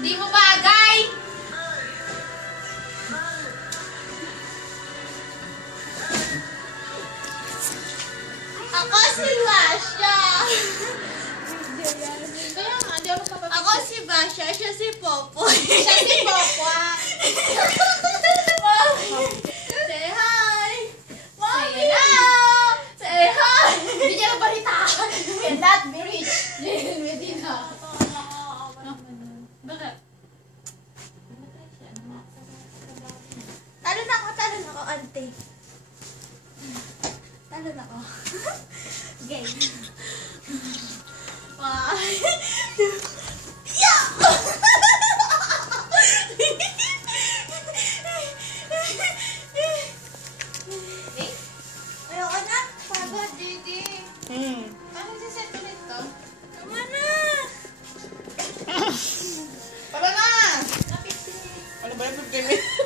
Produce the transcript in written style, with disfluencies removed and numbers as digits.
Di mo bagay! Ako si Basha. Kaya nga, di ako papapit. Ako si Basha, siya si Popoy. Siya si Pokwa. Say hi! Mommy! Say hello! Say hi! Hindi niya mabalitaan. Cannot be rich. Medina. Bakit? Talon ako, ante. Talon ako. Game. One. Yeah! Ayoko na. Pagod, Didi. Ano siset ulit to? Tama na. Tara na! Kapit din. Ano ba yung 15 minutes?